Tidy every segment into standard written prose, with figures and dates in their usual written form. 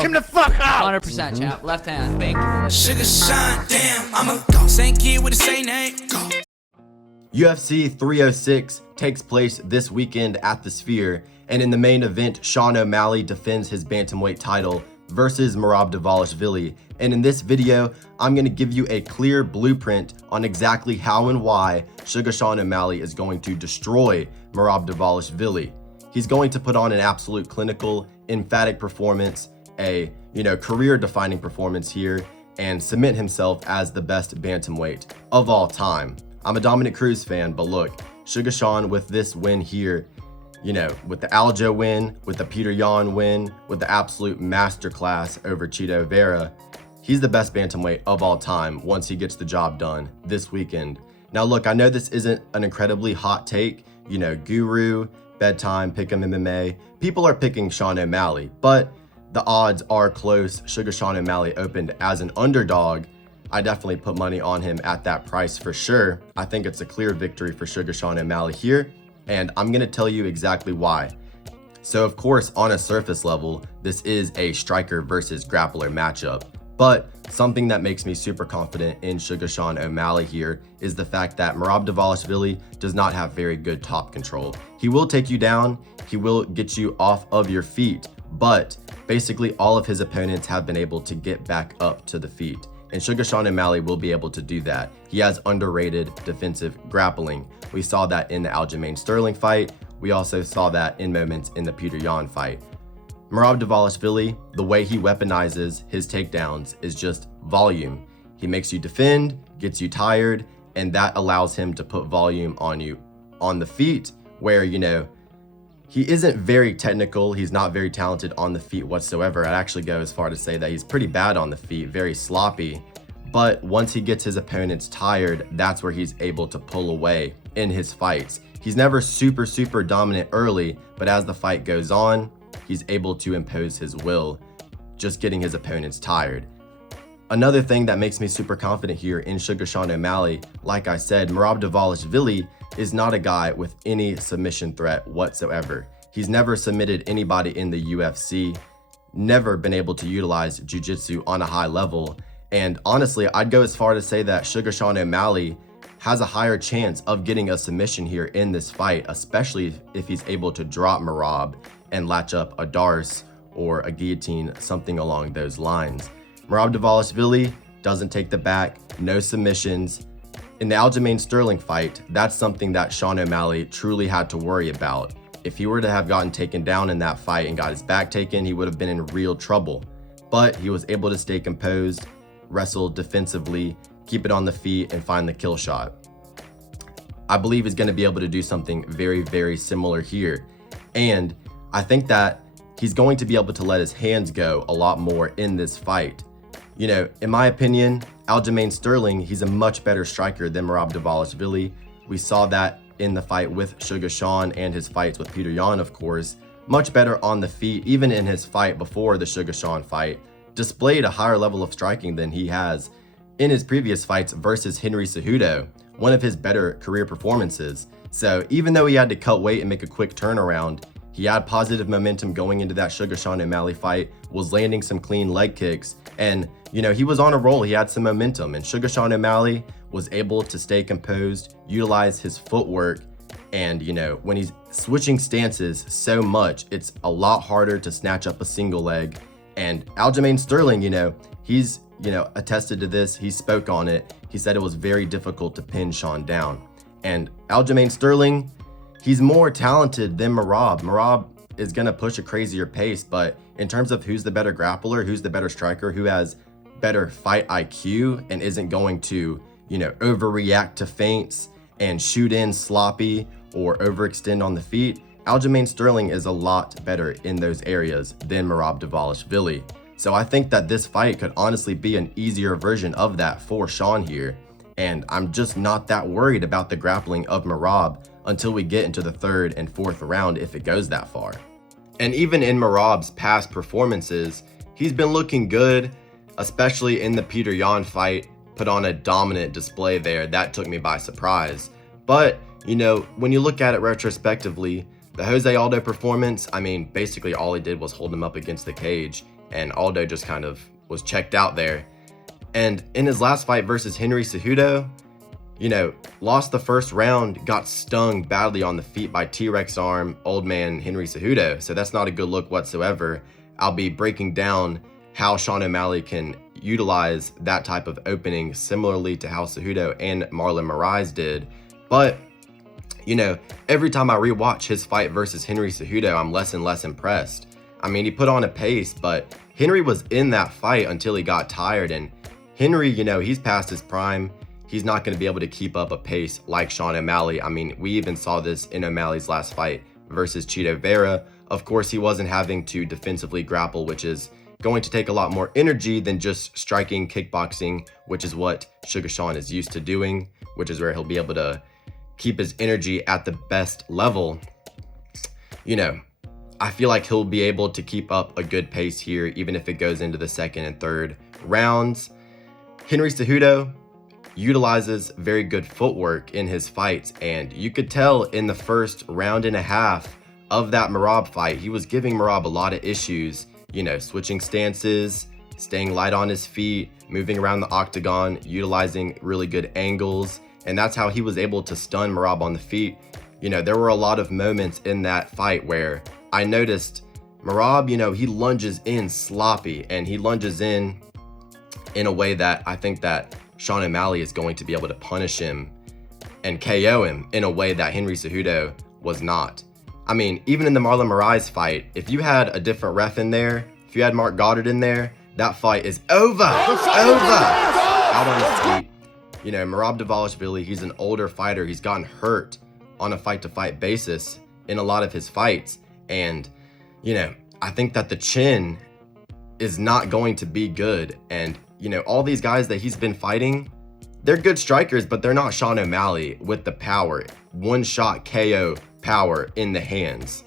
Him the fuck out! 100% chap. Left hand. Bang. Sugar shine, damn, I'm a go. Same kid with the same name. Go. UFC 306 takes place this weekend at the Sphere, and in the main event, Sean O'Malley defends his bantamweight title versus Merab Dvalishvili. And in this video, I'm going to give you a clear blueprint on exactly how and why Suga Sean O'Malley is going to destroy Merab Dvalishvili. He's going to put on an absolute clinical, emphatic performance, a career-defining performance here, and cement himself as the best bantamweight of all time. I'm a Dominic Cruz fan, but look, Suga Sean with this win here, with the Aljo win, with the Peter Yan win, with the absolute masterclass over Chito Vera, he's the best bantamweight of all time once he gets the job done this weekend. Now look, I know this isn't an incredibly hot take, Guru, Bedtime, Pick'em MMA, people are picking Sean O'Malley, but the odds are close. Suga Sean O'Malley opened as an underdog. I definitely put money on him at that price for sure. I think it's a clear victory for Suga Sean O'Malley here, and I'm gonna tell you exactly why. So of course, on a surface level, this is a striker versus grappler matchup, but something that makes me super confident in Suga Sean O'Malley here is the fact that Merab Dvalishvili does not have very good top control. He will take you down, he will get you off of your feet, but basically all of his opponents have been able to get back up to the feet. And Suga Sean O'Malley will be able to do that. He has underrated defensive grappling. We saw that in the Aljamain Sterling fight. We also saw that in moments in the Peter Yan fight. Merab Dvalishvili, the way he weaponizes his takedowns is just volume. He makes you defend, gets you tired, and that allows him to put volume on you on the feet where, he isn't very technical. He's not very talented on the feet whatsoever. I'd actually go as far to say that he's pretty bad on the feet, very sloppy. But once he gets his opponents tired, that's where he's able to pull away in his fights. He's never super dominant early, but as the fight goes on, he's able to impose his will, just getting his opponents tired. Another thing that makes me super confident here in Suga Sean O'Malley, like I said, Merab Dvalishvili is not a guy with any submission threat whatsoever. He's never submitted anybody in the UFC, never been able to utilize jiu-jitsu on a high level. And honestly, I'd go as far to say that Suga Sean O'Malley has a higher chance of getting a submission here in this fight, especially if he's able to drop Merab and latch up a Darce or a guillotine, something along those lines. Merab Dvalishvili doesn't take the back, no submissions. In the Aljamain Sterling fight, that's something that Sean O'Malley truly had to worry about. If he were to have gotten taken down in that fight and got his back taken, he would have been in real trouble. But he was able to stay composed, wrestle defensively, keep it on the feet, and find the kill shot. I believe he's going to be able to do something very similar here. And I think that he's going to be able to let his hands go a lot more in this fight. In my opinion, Aljamain Sterling, he's a much better striker than Merab Dvalishvili. We saw that in the fight with Suga Sean and his fights with Peter Yan, of course. Much better on the feet, even in his fight before the Suga Sean fight. Displayed a higher level of striking than he has in his previous fights versus Henry Cejudo, one of his better career performances. So even though he had to cut weight and make a quick turnaround, he had positive momentum going into that Suga Sean O'Malley fight, was landing some clean leg kicks, and he was on a roll. He had some momentum, and Suga Sean O'Malley was able to stay composed, utilize his footwork, and when he's switching stances so much, it's a lot harder to snatch up a single leg. And Aljamain Sterling, he's attested to this. He spoke on it. He said it was very difficult to pin Sean down. And Aljamain Sterling, he's more talented than Merab. Merab is going to push a crazier pace, but in terms of who's the better grappler, who's the better striker, who has better fight IQ and isn't going to, overreact to feints and shoot in sloppy or overextend on the feet, Aljamain Sterling is a lot better in those areas than Merab Dvalishvili. So I think that this fight could honestly be an easier version of that for Sean here. And I'm just not that worried about the grappling of Merab until we get into the third and fourth round if it goes that far. And even in Merab's past performances, he's been looking good, especially in the Peter Yan fight, put on a dominant display there. That took me by surprise. But, when you look at it retrospectively, the Jose Aldo performance, basically all he did was hold him up against the cage. and Aldo just kind of was checked out there. And in his last fight versus Henry Cejudo, you know, lost the first round, got stung badly on the feet by T-Rex arm, old man Henry Cejudo. So that's not a good look whatsoever. I'll be breaking down how Sean O'Malley can utilize that type of opening similarly to how Cejudo and Marlon Moraes did. But, you know, every time I rewatch his fight versus Henry Cejudo, I'm less and less impressed. I mean, he put on a pace, but Henry was in that fight until he got tired. And Henry, you know, he's past his prime. He's not going to be able to keep up a pace like Sean O'Malley. I mean, we even saw this in O'Malley's last fight versus Chito Vera. Of course, he wasn't having to defensively grapple, which is going to take a lot more energy than just striking, kickboxing, which is what Suga Sean is used to doing, which is where he'll be able to keep his energy at the best level. You know, I feel like he'll be able to keep up a good pace here, even if it goes into the second and third rounds. Henry Cejudo utilizes very good footwork in his fights, and you could tell in the first round and a half of that Merab fight, he was giving Merab a lot of issues, you know, switching stances, staying light on his feet, moving around the octagon, utilizing really good angles, and that's how he was able to stun Merab on the feet. You know, there were a lot of moments in that fight where I noticed Merab, you know, he lunges in sloppy, and he lunges in a way that I think that Sean O'Malley is going to be able to punish him and KO him in a way that Henry Cejudo was not. I mean, even in the Marlon Moraes fight, if you had a different ref in there, if you had Mark Goddard in there, that fight is over. Out on his feet. You know, Merab Dvalishvili, he's an older fighter. He's gotten hurt on a fight-to-fight basis in a lot of his fights. And, you know, I think that the chin is not going to be good. And, you know, all these guys that he's been fighting, they're good strikers, but they're not Sean O'Malley with the power. One-shot KO power in the hands.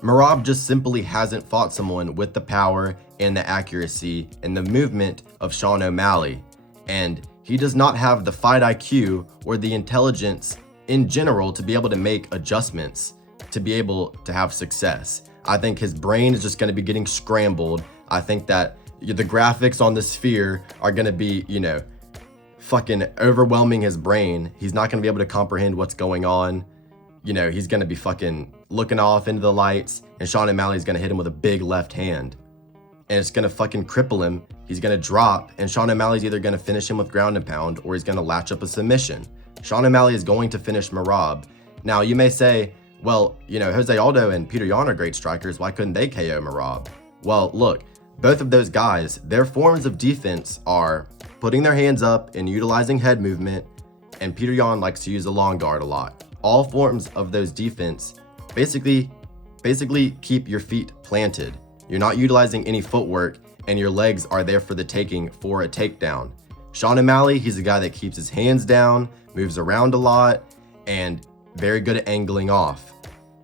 Merab just simply hasn't fought someone with the power and the accuracy and the movement of Sean O'Malley. And he does not have the fight IQ or the intelligence in general to be able to make adjustments, to be able to have success. I think his brain is just going to be getting scrambled. I think that the graphics on the sphere are going to be, you know, fucking overwhelming his brain. He's not going to be able to comprehend what's going on. You know, he's going to be fucking looking off into the lights, and Sean O'Malley's going to hit him with a big left hand. And it's going to fucking cripple him. He's going to drop, and Sean O'Malley's either going to finish him with ground and pound, or he's going to latch up a submission. Sean O'Malley is going to finish Merab. Now, you may say, well, you know, Jose Aldo and Peter Yan are great strikers. Why couldn't they KO Merab? Well, look, both of those guys, their forms of defense are putting their hands up and utilizing head movement, and Peter Yan likes to use the long guard a lot. All forms of those defense basically keep your feet planted. You're not utilizing any footwork, and your legs are there for the taking for a takedown. Sean O'Malley, he's a guy that keeps his hands down, moves around a lot, and very good at angling off.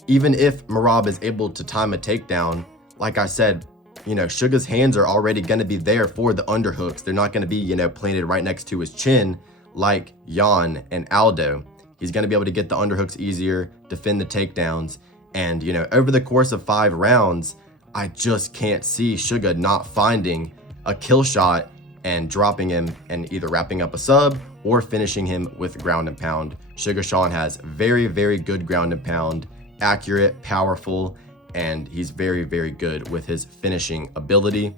Even if Merab is able to time a takedown, like I said, you know, Suga's hands are already going to be there for the underhooks. They're not going to be, you know, planted right next to his chin like Yan and Aldo. He's going to be able to get the underhooks easier, defend the takedowns. And, you know, over the course of 5 rounds, I just can't see Suga not finding a kill shot and dropping him and either wrapping up a sub or finishing him with ground and pound. Suga Sean has very, very good ground and pound, accurate, powerful, and he's very, very good with his finishing ability.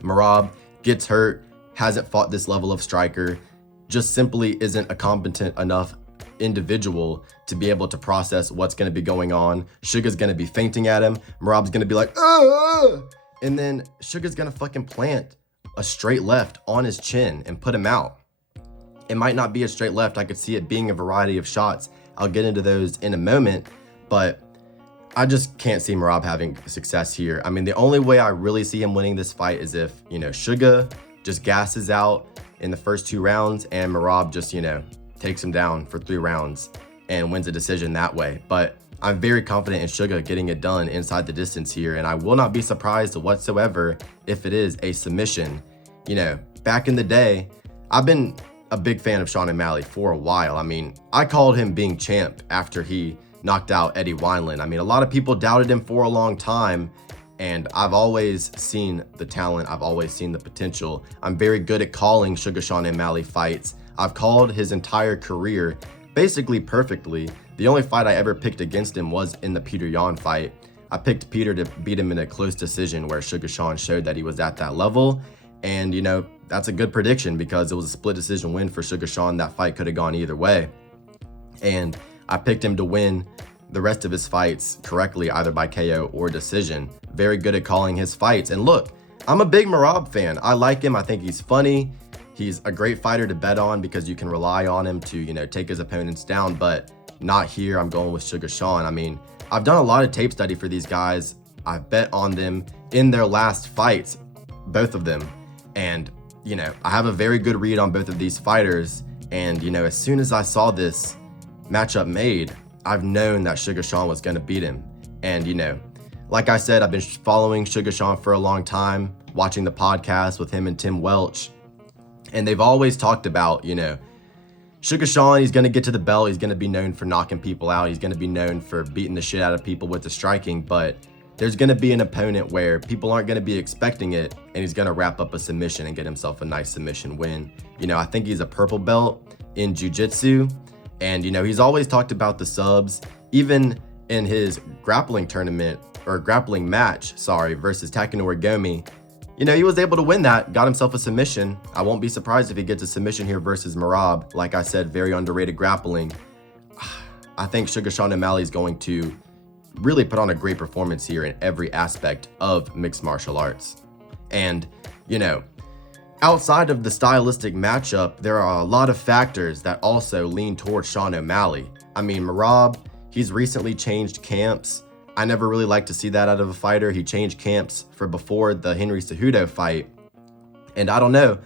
Merab gets hurt, hasn't fought this level of striker, just simply isn't a competent enough individual to be able to process what's going to be going on. Suga's going to be fainting at him. Merab's going to be like, and then Suga's going to fucking plant a straight left on his chin and put him out. It might not be a straight left. I could see it being a variety of shots. I'll get into those in a moment, but I just can't see Merab having success here. I mean, the only way I really see him winning this fight is if, you know, Suga just gasses out in the first 2 rounds and Merab just, you know, takes him down for 3 rounds and wins a decision that way. But I'm very confident in Suga getting it done inside the distance here, and I will not be surprised whatsoever if it is a submission. You know, back in the day, I've been a big fan of Sean O'Malley for a while. I mean, I called him being champ after he knocked out Eddie Wineland. I mean, a lot of people doubted him for a long time, And I've always seen the talent. I've always seen the potential. I'm very good at calling Suga Sean O'Malley fights. I've called his entire career basically perfectly. The only fight I ever picked against him was in the Peter Yan fight. I picked Peter to beat him in a close decision where Suga Sean showed that he was at that level. And, you know, that's a good prediction because it was a split decision win for Suga Sean. That fight could have gone either way. And I picked him to win the rest of his fights correctly, either by KO or decision. Very good at calling his fights. And look, I'm a big Merab fan. I like him. I think he's funny. He's a great fighter to bet on because you can rely on him to, you know, take his opponents down, but not here. I'm going with Suga Sean. I mean, I've done a lot of tape study for these guys. I've bet on them in their last fights, both of them. And, you know, I have a very good read on both of these fighters. And, you know, as soon as I saw this matchup made, I've known that Suga Sean was going to beat him. And, you know, like I said, I've been following Suga Sean for a long time, watching the podcast with him and Tim Welch. And they've always talked about, you know, Suga Sean, he's going to get to the belt. He's going to be known for knocking people out. He's going to be known for beating the shit out of people with the striking. But there's going to be an opponent where people aren't going to be expecting it, and he's going to wrap up a submission and get himself a nice submission win. You know, I think he's a purple belt in jiu-jitsu. And, you know, he's always talked about the subs, even in his grappling tournament, or grappling match, versus Takanori Gomi. You know, he was able to win that, got himself a submission. I won't be surprised if he gets a submission here versus Merab. Like I said, very underrated grappling. I think Suga Sean O'Malley is going to really put on a great performance here in every aspect of mixed martial arts. And, you know, outside of the stylistic matchup, there are a lot of factors that also lean towards Sean O'Malley. I mean, Merab, he's recently changed camps. I never really like to see that out of a fighter. He changed camps for before the Henry Cejudo fight. And I don't know,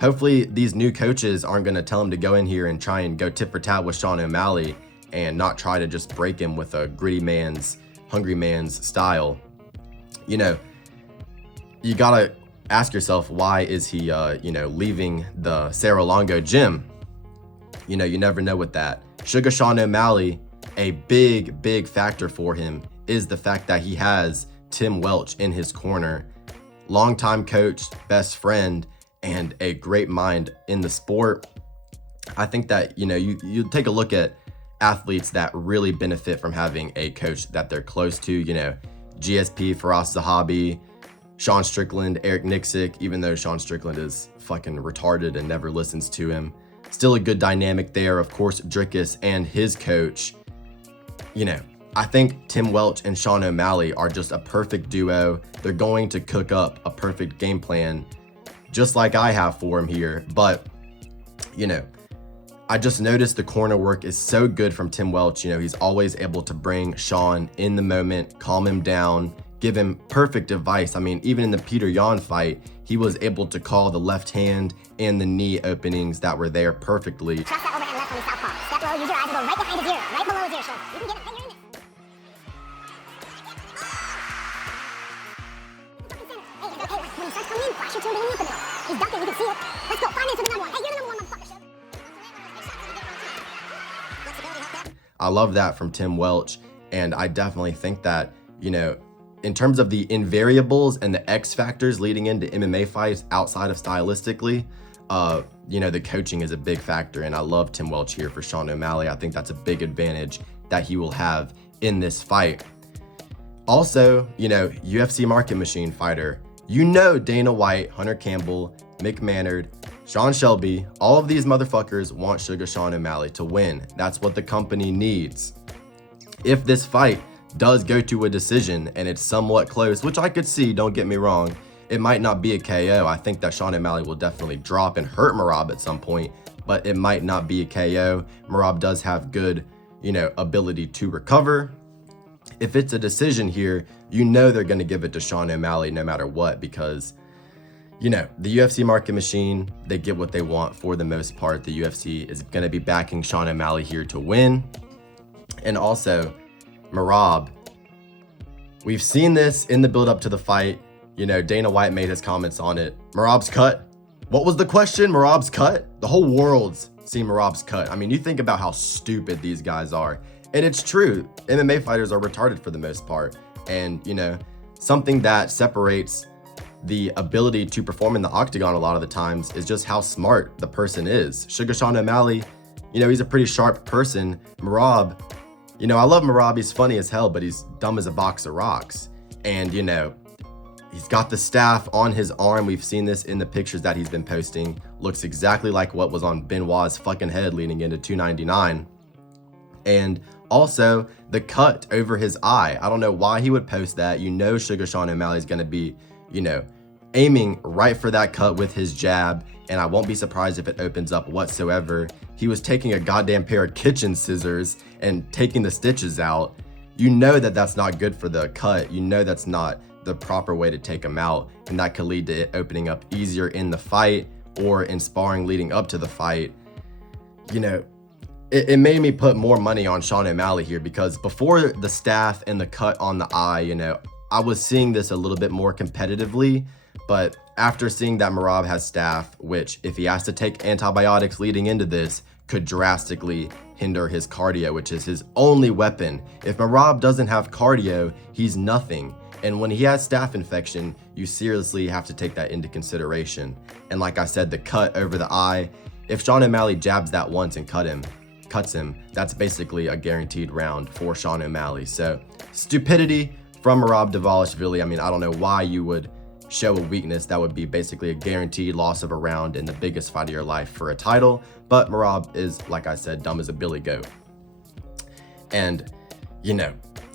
hopefully these new coaches aren't going to tell him to go in here and try and go tit for tat with Sean O'Malley and not try to just break him with a gritty man's, hungry man's style. You know, you got to ask yourself, why is he, you know, leaving the Cerro Longo gym? You know, you never know with that. Suga Sean O'Malley, a big factor for him is the fact that he has Tim Welch in his corner. Longtime coach, best friend, and a great mind in the sport. I think that, you know, you take a look at athletes that really benefit from having a coach that they're close to, you know, GSP, Faraz Zahabi, Sean Strickland, Eric Nixick, even though Sean Strickland is fucking retarded and never listens to him. Still a good dynamic there. Of course, Drickus and his coach. You know, I think Tim Welch and Sean O'Malley are just a perfect duo. They're going to cook up a perfect game plan, just like I have for him here. But, you know, I just noticed the corner work is so good from Tim Welch. You know, he's always able to bring Sean in the moment, calm him down, give him perfect advice. I mean, even in the Peter Yan fight, he was able to call the left hand and the knee openings that were there perfectly. Trust that overhand left on the southpaw. Step low, use your eyes to go right behind his ear, right below his ear. So you can get it. Hey, you're in this. Hey, when he starts coming in, flash your two underneath the middle. He's ducking, you can see it. Let's go, 5 minutes with the number one. Hey, you're the number one, motherfucker. I love that from Tim Welch, and I definitely think that, you know, in terms of the invariables and the X factors leading into MMA fights outside of stylistically, you know, the coaching is a big factor, and I love Tim Welch here for Sean O'Malley. I think that's a big advantage that he will have in this fight. Also, you know, UFC market machine fighter, you know, Dana White, Hunter Campbell, Mick Maynard, Sean Shelby, all of these motherfuckers want Suga Sean O'Malley to win. That's what the company needs. If this fight does go to a decision and it's somewhat close, which I could see, don't get me wrong, it might not be a KO. I think that Sean O'Malley will definitely drop and hurt Merab at some point, but it might not be a KO. Merab does have good, you know, ability to recover. If it's a decision here, you know they're going to give it to Sean O'Malley no matter what, because, you know, the UFC market machine, they get what they want for the most part. The UFC is going to be backing Sean O'Malley here to win. And also, Merab, we've seen this in the build up to the fight. You know, Dana White made his comments on it. Merab's cut. What was the question? Merab's cut? The whole world's seen Merab's cut. I mean, you think about how stupid these guys are. And it's true. MMA fighters are retarded for the most part. And, you know, something that separates the ability to perform in the octagon a lot of the times is just how smart the person is. Suga Sean O'Malley, he's a pretty sharp person. Merab, I love Merab. He's funny as hell, but he's dumb as a box of rocks. And, he's got the staph on his arm. We've seen this in the pictures that he's been posting. Looks exactly like what was on Benoit's fucking head leading into 299. And also the cut over his eye. I don't know why he would post that. Suga Sean O'Malley's going to be, aiming right for that cut with his jab. And I won't be surprised if it opens up whatsoever. He was taking a goddamn pair of kitchen scissors and taking the stitches out. That that's not good for the cut. That's not the proper way to take him out. And that could lead to it opening up easier in the fight or in sparring leading up to the fight. It made me put more money on Sean O'Malley here, because before the staph and the cut on the eye, I was seeing this a little bit more competitively. But after seeing that Merab has staph, which if he has to take antibiotics leading into this, could drastically hinder his cardio, which is his only weapon. If Merab doesn't have cardio, he's nothing. And when he has staph infection, you seriously have to take that into consideration. And like I said, the cut over the eye, if Sean O'Malley jabs that once and cuts him, that's basically a guaranteed round for Sean O'Malley. So stupidity from Merab Dvalishvili. I don't know why you would show a weakness. That would be basically a guaranteed loss of a round in the biggest fight of your life for a title. But Merab is, like I said, dumb as a billy goat. And,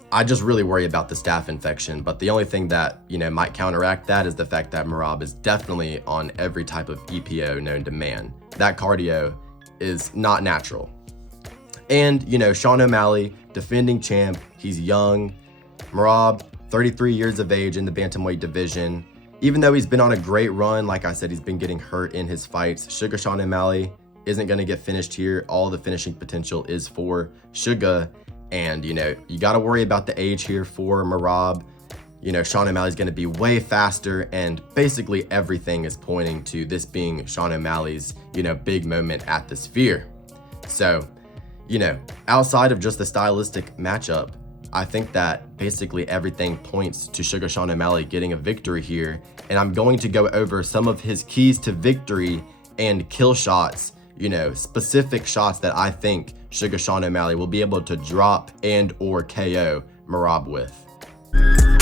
I just really worry about the staph infection. But the only thing that, might counteract that is the fact that Merab is definitely on every type of EPO known to man. That cardio is not natural. And, Sean O'Malley, defending champ, he's young. Merab, 33 years of age in the bantamweight division. Even though he's been on a great run, like I said, he's been getting hurt in his fights. Suga Sean O'Malley isn't going to get finished here. All the finishing potential is for Suga. And, you got to worry about the age here for Merab. Sean O'Malley's going to be way faster, and basically everything is pointing to this being Sean O'Malley's, big moment at the Sphere. So, outside of just the stylistic matchup, I think that basically everything points to Suga Sean O'Malley getting a victory here. And I'm going to go over some of his keys to victory and kill shots, specific shots that I think Suga Sean O'Malley will be able to drop and or KO Merab with.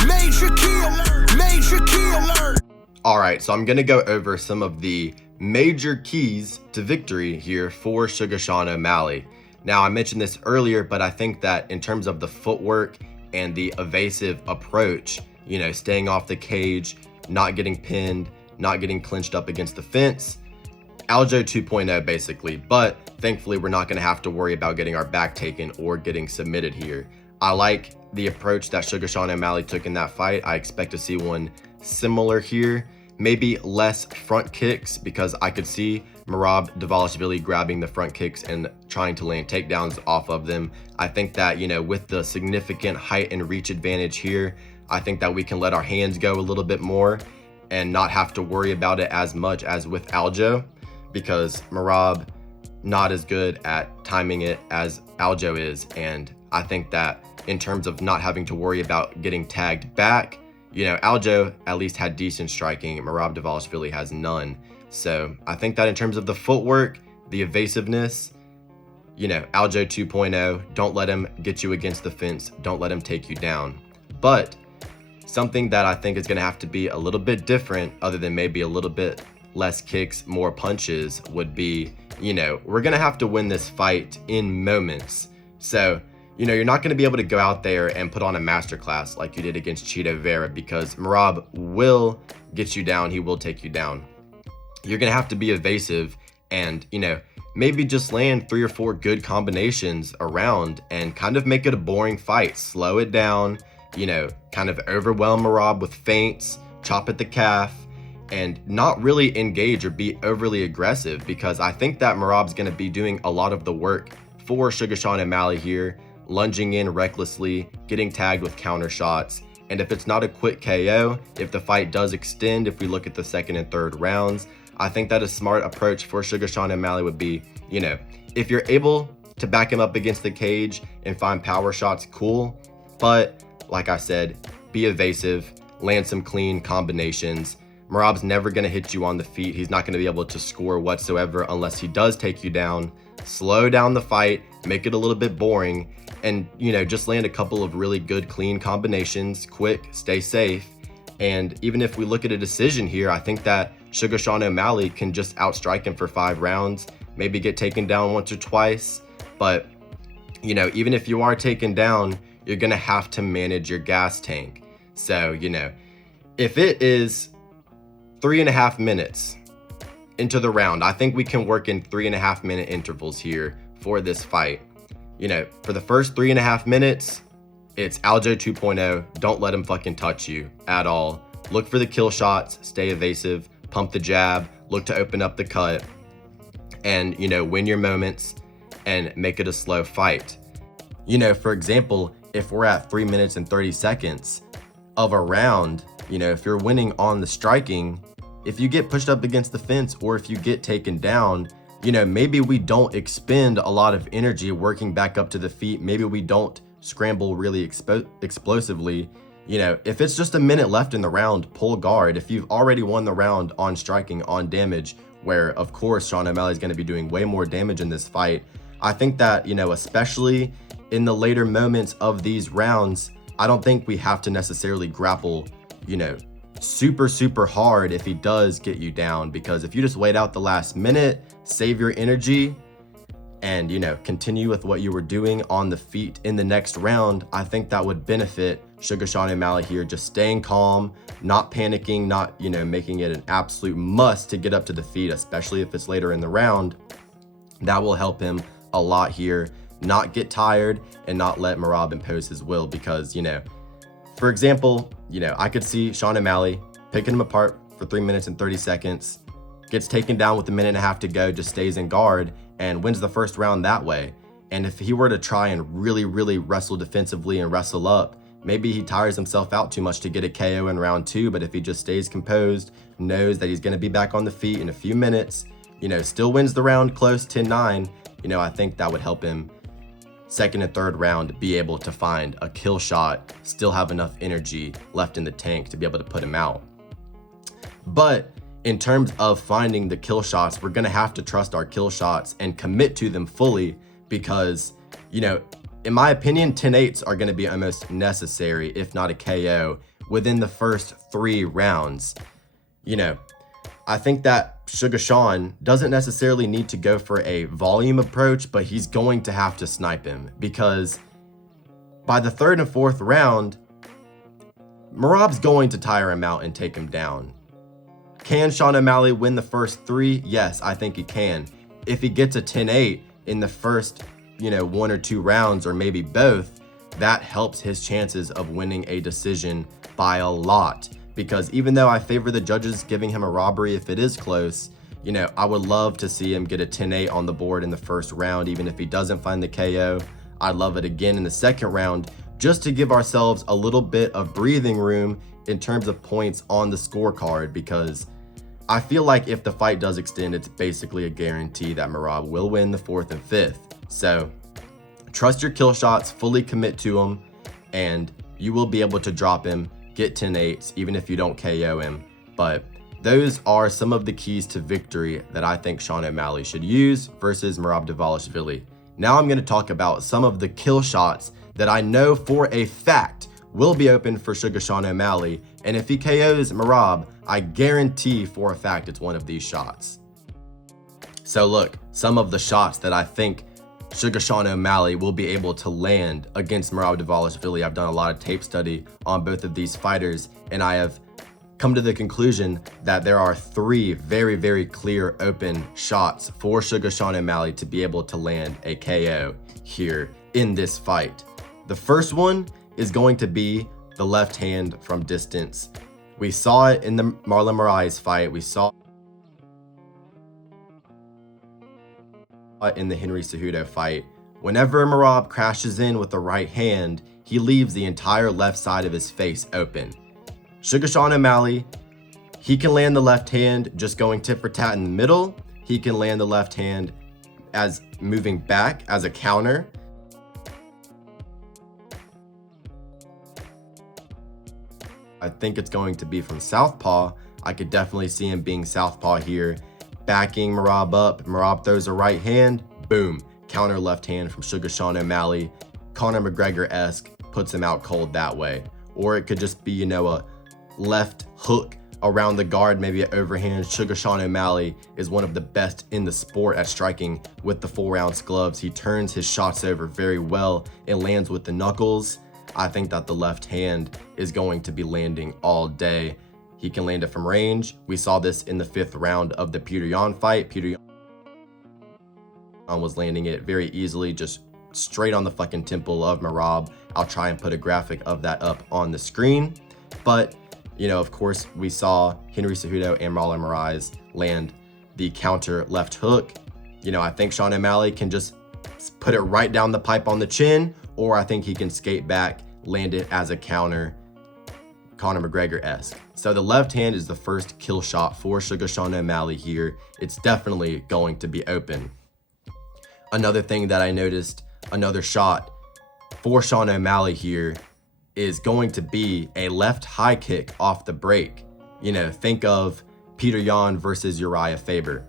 Major key alert. All right, so I'm going to go over some of the major keys to victory here for Suga Sean O'Malley. Now, I mentioned this earlier, but I think that in terms of the footwork and the evasive approach, staying off the cage, not getting pinned, not getting clinched up against the fence, Aljo 2.0 basically. But thankfully, we're not going to have to worry about getting our back taken or getting submitted here. I like the approach that Suga Sean O'Malley took in that fight. I expect to see one similar here. Maybe less front kicks, because I could see Merab Dvalishvili grabbing the front kicks and trying to land takedowns off of them. I think that, with the significant height and reach advantage here, I think that we can let our hands go a little bit more and not have to worry about it as much as with Aljo, because Merab not as good at timing it as Aljo is. And I think that in terms of not having to worry about getting tagged back, Aljo at least had decent striking. Merab Dvalishvili has none. So I think that in terms of the footwork, the evasiveness, Aljo 2.0, don't let him get you against the fence. Don't let him take you down. But something that I think is going to have to be a little bit different, other than maybe a little bit less kicks, more punches, would be, we're going to have to win this fight in moments. So, you're not going to be able to go out there and put on a masterclass like you did against Chito Vera, because Merab will get you down. He will take you down. You're going to have to be evasive and, maybe just land 3 or 4 good combinations around and kind of make it a boring fight. Slow it down, kind of overwhelm Merab with feints, chop at the calf, and not really engage or be overly aggressive, because I think that Merab's going to be doing a lot of the work for Suga Sean O'Malley here, lunging in recklessly, getting tagged with counter shots. And if it's not a quick KO, if the fight does extend, if we look at the second and third rounds, I think that a smart approach for Suga Sean O'Malley would be, if you're able to back him up against the cage and find power shots, cool. But like I said, be evasive. land some clean combinations. Merab's never going to hit you on the feet. He's not going to be able to score whatsoever unless he does take you down. Slow down the fight, make it a little bit boring, and, you know, just land a couple of really good, clean combinations, quick, stay safe. And even if we look at a decision here, I think that Suga Sean O'Malley can just outstrike him for 5 rounds, maybe get taken down once or twice. But, you know, even if you are taken down, you're going to have to manage your gas tank. So, you know, if it is 3.5 minutes into the round, I think we can work in 3.5 minute intervals here for this fight. You know, for the first 3.5 minutes, it's Aljo 2.0. Don't let him fucking touch you at all. Look for the kill shots, stay evasive, pump the jab, look to open up the cut, and, you know, win your moments and make it a slow fight. You know, for example, if we're at 3 minutes and 30 seconds of a round, you know, if you're winning on the striking, if you get pushed up against the fence or if you get taken down, you know, maybe we don't expend a lot of energy working back up to the feet. Maybe we don't scramble really explosively. You know, if it's just a minute left in the round, pull guard. If you've already won the round on striking, on damage, where of course Sean O'Malley is going to be doing way more damage in this fight, I think that, you know, especially in the later moments of these rounds, I don't think we have to necessarily grapple, you know, super hard if he does get you down, because if you just wait out the last minute, save your energy, and, you know, continue with what you were doing on the feet in the next round, I think that would benefit Suga Sean O'Malley here, just staying calm, not panicking, not, you know, making it an absolute must to get up to the feet, especially if it's later in the round. That will help him a lot here, not get tired and not let Merab impose his will, because, you know, for example, you know, I could see Sean O'Malley picking him apart for 3 minutes and 30 seconds, gets taken down with 1.5 minutes to go, just stays in guard and wins the first round that way. And if he were to try and really wrestle defensively and wrestle up, maybe he tires himself out too much to get a KO in round 2, but if he just stays composed, knows that he's going to be back on the feet in a few minutes, you know, still wins the round close 10-9, you know, I think that would help him second and third round be able to find a kill shot, still have enough energy left in the tank to be able to put him out. But in terms of finding the kill shots, we're going to have to trust our kill shots and commit to them fully, because, you know, in my opinion, 10-8s are going to be almost necessary, if not a KO, within the first 3 rounds. You know, I think that Suga Sean doesn't necessarily need to go for a volume approach, but he's going to have to snipe him, because by the 3rd and 4th round, Merab's going to tire him out and take him down. Can Sean O'Malley win the first 3? Yes, I think he can. If he gets a 10-8 in the first, you know, 1 or 2 rounds, or maybe both, that helps his chances of winning a decision by a lot. Because even though I favor the judges giving him a robbery if it is close, you know, I would love to see him get a 10-8 on the board in the first round, even if he doesn't find the KO. I'd love it again in the second round, just to give ourselves a little bit of breathing room in terms of points on the scorecard, because I feel like if the fight does extend, it's basically a guarantee that Merab will win the 4th and 5th. So trust your kill shots, fully commit to them, and you will be able to drop him, get 10-8s, even if you don't KO him. But those are some of the keys to victory that I think Sean O'Malley should use versus Merab Dvalishvili. Now I'm going to talk about some of the kill shots that I know for a fact will be open for Suga Sean O'Malley, and if he KOs Merab, I guarantee for a fact it's one of these shots. So look, some of the shots that I think Suga Sean O'Malley will be able to land against Merab Dvalishvili. I've done a lot of tape study on both of these fighters, and I have come to the conclusion that there are 3 very clear open shots for Suga Sean O'Malley to be able to land a KO here in this fight. The first one is going to be the left hand from distance. We saw it in the Marlon Moraes fight. We saw it in the Henry Cejudo fight. Whenever Merab crashes in with the right hand, he leaves the entire left side of his face open. Suga Sean O'Malley, he can land the left hand just going tit for tat in the middle. He can land the left hand as moving back as a counter. I think it's going to be from southpaw. I could definitely see him being southpaw here, backing Merab up. Merab throws a right hand, boom, counter left hand from Suga Sean O'Malley. Conor McGregor-esque, puts him out cold that way. Or it could just be, you know, a left hook around the guard, maybe an overhand. Suga Sean O'Malley is one of the best in the sport at striking with the 4-ounce gloves. He turns his shots over very well and lands with the knuckles. I think that the left hand is going to be landing all day. He can land it from range. We saw this in the 5th round of the Petr Yan fight. Petr Yan was landing it very easily, just straight on the fucking temple of Merab. I'll try and put a graphic of that up on the screen. But, you know, of course, we saw Henry Cejudo and Marlon Moraes land the counter left hook. You know, I think Sean O'Malley can just put it right down the pipe on the chin, or I think he can skate back, land it as a counter, Conor McGregor-esque. So the left hand is the first kill shot for Suga Sean O'Malley here. It's definitely going to be open. Another thing that I noticed, another shot for Sean O'Malley here is going to be a left high kick off the break. You know, think of Petr Yan versus Uriah Faber.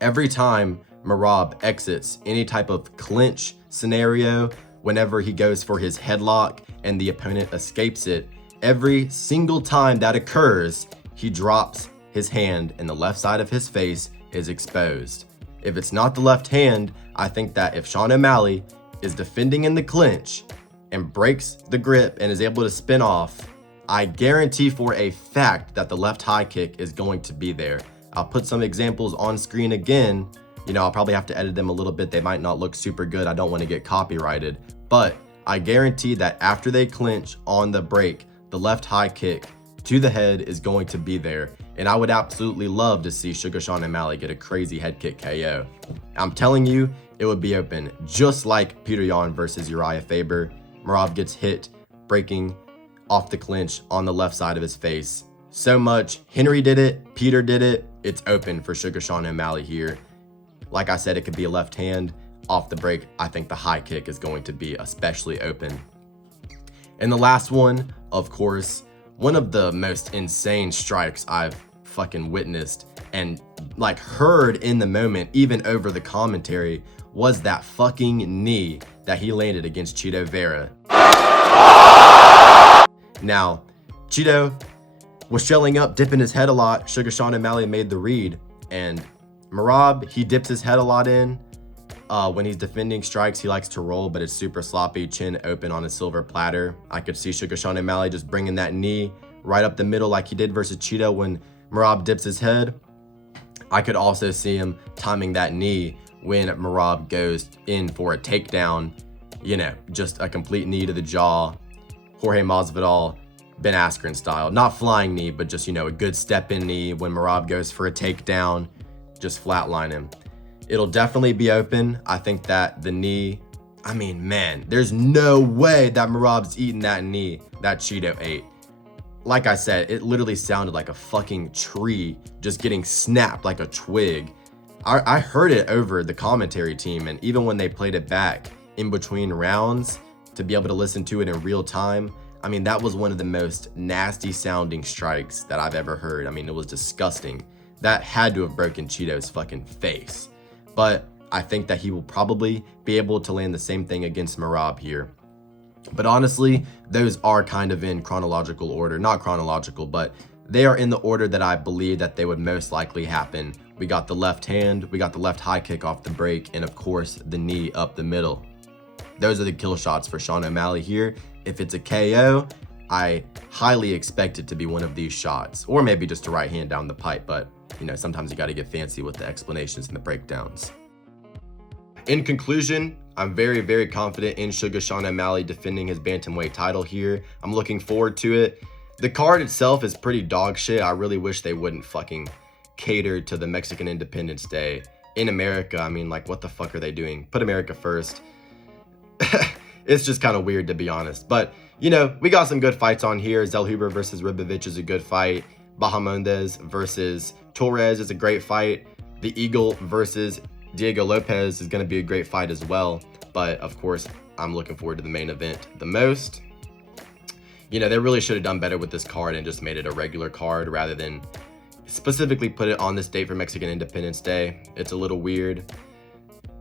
Every time Merab exits any type of clinch scenario, whenever he goes for his headlock and the opponent escapes it, every single time that occurs, he drops his hand and the left side of his face is exposed. If it's not the left hand, I think that if Sean O'Malley is defending in the clinch and breaks the grip and is able to spin off, I guarantee for a fact that the left high kick is going to be there. I'll put some examples on screen again. You know, I'll probably have to edit them a little bit. They might not look super good. I don't want to get copyrighted, but I guarantee that after they clinch on the break, the left high kick to the head is going to be there. And I would absolutely love to see Suga Sean O'Malley get a crazy head kick KO. I'm telling you, it would be open, just like Petr Yan versus Uriah Faber. Merab gets hit, breaking off the clinch on the left side of his face. So much. Henry did it. Peter did it. It's open for Suga Sean O'Malley here. Like I said, it could be a left hand off the break. I think the high kick is going to be especially open. And the last one, of course, one of the most insane strikes I've fucking witnessed and like heard in the moment, even over the commentary, was that fucking knee that he landed against Chito Vera. Now, Chito was shelling up, dipping his head a lot. Suga Sean O'Malley made the read, and Merab, he dips his head a lot in. When he's defending strikes, he likes to roll, but it's super sloppy, chin open on a silver platter. I could see Suga Sean O'Malley just bringing that knee right up the middle like he did versus Chito when Merab dips his head. I could also see him timing that knee when Merab goes in for a takedown, you know, just a complete knee to the jaw. Jorge Masvidal, Ben Askren style. Not flying knee, but just, you know, a good step-in knee when Merab goes for a takedown. Just flatline him. It'll definitely be open. I think that the knee, I mean, man, there's no way that Merab's eating that knee that Chito ate. Like I said, it literally sounded like a fucking tree just getting snapped like a twig. I heard it over the commentary team, and even when they played it back in between rounds to be able to listen to it in real time, I mean, that was one of the most nasty sounding strikes that I've ever heard. I mean, it was disgusting. That had to have broken Chito's fucking face. But I think that he will probably be able to land the same thing against Merab here. But honestly, those are kind of in chronological order. Not chronological, but they are in the order that I believe that they would most likely happen. We got the left hand, we got the left high kick off the break, and of course, the knee up the middle. Those are the kill shots for Sean O'Malley here. If it's a KO, I highly expect it to be one of these shots, or maybe just a right hand down the pipe, but you know, sometimes you got to get fancy with the explanations and the breakdowns. In conclusion, I'm very, very confident in Suga Sean O'Malley defending his bantamweight title here. I'm looking forward to it. The card itself is pretty dog shit. I really wish they wouldn't fucking cater to the Mexican Independence Day in America. I mean, like, what the fuck are they doing? Put America first. It's just kind of weird, to be honest. But, you know, we got some good fights on here. Zellhuber versus Ribovic is a good fight. Bahamondes versus Torres is a great fight. The Eagle versus Diego Lopez is going to be a great fight as well. But, of course, I'm looking forward to the main event the most. you know, they really should have done better with this card and just made it a regular card rather than specifically put it on this date for Mexican Independence Day. It's a little weird.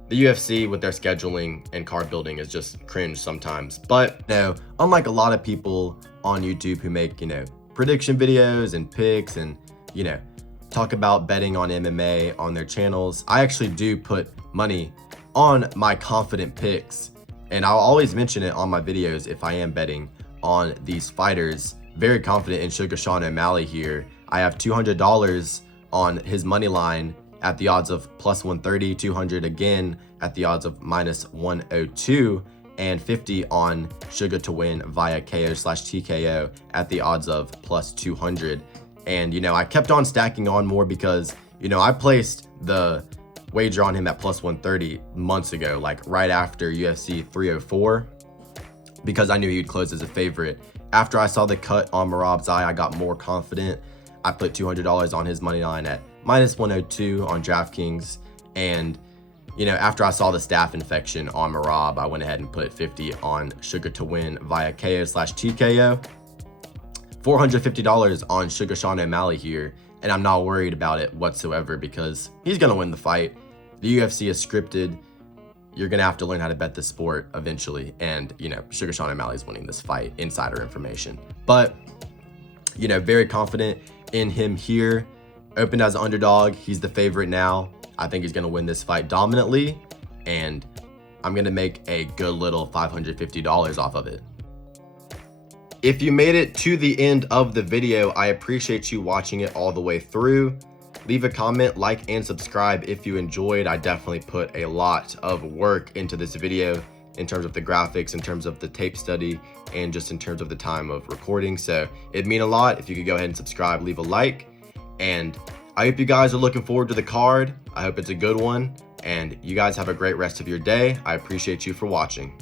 The UFC with their scheduling and card building is just cringe sometimes. But you know, unlike a lot of people on YouTube who make, you know, prediction videos and picks and, you know, talk about betting on MMA on their channels, I actually do put money on my confident picks. And I'll always mention it on my videos if I am betting on these fighters. Very confident in Suga Sean O'Malley here. I have $200 on his money line at the odds of plus 130, 200 again at the odds of minus 102, and 50 on Suga to win via KO/TKO at the odds of plus 200. And, you know, I kept on stacking on more because, you know, I placed the wager on him at plus 130 months ago, like right after UFC 304, because I knew he would close as a favorite. After I saw the cut on Merab's eye, I got more confident. I put $200 on his money line at minus 102 on DraftKings. And, you know, after I saw the staph infection on Merab, I went ahead and put 50 on Suga to win via KO/TKO. $450 on Suga Sean O'Malley here. And I'm not worried about it whatsoever because he's going to win the fight. The UFC is scripted. You're going to have to learn how to bet the sport eventually. And, you know, Suga Sean O'Malley is winning this fight. Insider information. But, you know, very confident in him here. Opened as an underdog. He's the favorite now. I think he's going to win this fight dominantly. And I'm going to make a good little $550 off of it. If you made it to the end of the video, I appreciate you watching it all the way through. Leave a comment, like, and subscribe if you enjoyed. I definitely put a lot of work into this video in terms of the graphics, in terms of the tape study, and just in terms of the time of recording. So it'd mean a lot if you could go ahead and subscribe, leave a like. And I hope you guys are looking forward to the card. I hope it's a good one. And you guys have a great rest of your day. I appreciate you for watching.